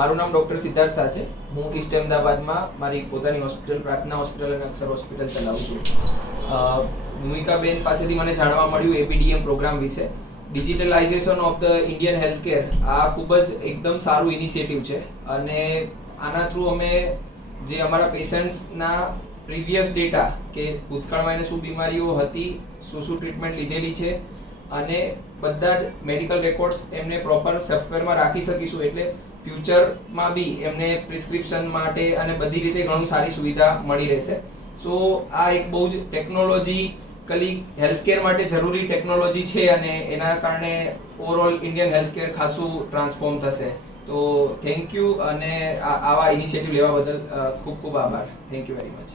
મારું નામ ડૉક્ટર સિદ્ધાર્થ શાહ છે. હું ઈસ્ટ અમદાવાદમાં મારી પોતાની હોસ્પિટલ પ્રાર્થના હોસ્પિટલ અને અક્ષર હોસ્પિટલ ચલાવું છું. ભૂમિકાબેન પાસેથી મને જાણવા મળ્યું એપીડીએમ પ્રોગ્રામ વિશે. Digitalisation of the Indian healthcare આ ખૂબ જ એકદમ સારું ઇનિશિયેટિવ છે અને આના થ્રુ અમે જે અમારા પેશન્ટ્સના પ્રીવિયસ ડેટા કે ભૂતકાળમાં એને શું બીમારીઓ હતી, શું ટ્રીટમેન્ટ લીધેલી છે અને બધા જ મેડિકલ રેકોર્ડ્સ એમને પ્રોપર સોફ્ટવેરમાં રાખી શકીશું, એટલે ફ્યુચરમાં બી એમને પ્રિસ્ક્રિપ્શન માટે અને બધી રીતે ઘણું સારી સુવિધા મળી રહેશે. સો આ એક બહુ જ ટેકનોલોજીકલી હેલ્થકેર માટે જરૂરી ટેકનોલોજી છે અને એના કારણે ઓવરઓલ ઇન્ડિયન હેલ્થકેર ખાસું ટ્રાન્સફોર્મ થશે. તો થેન્ક યુ અને આવા ઇનિશિયેટિવ લેવા બદલ ખૂબ ખૂબ આભાર. Thank you very much.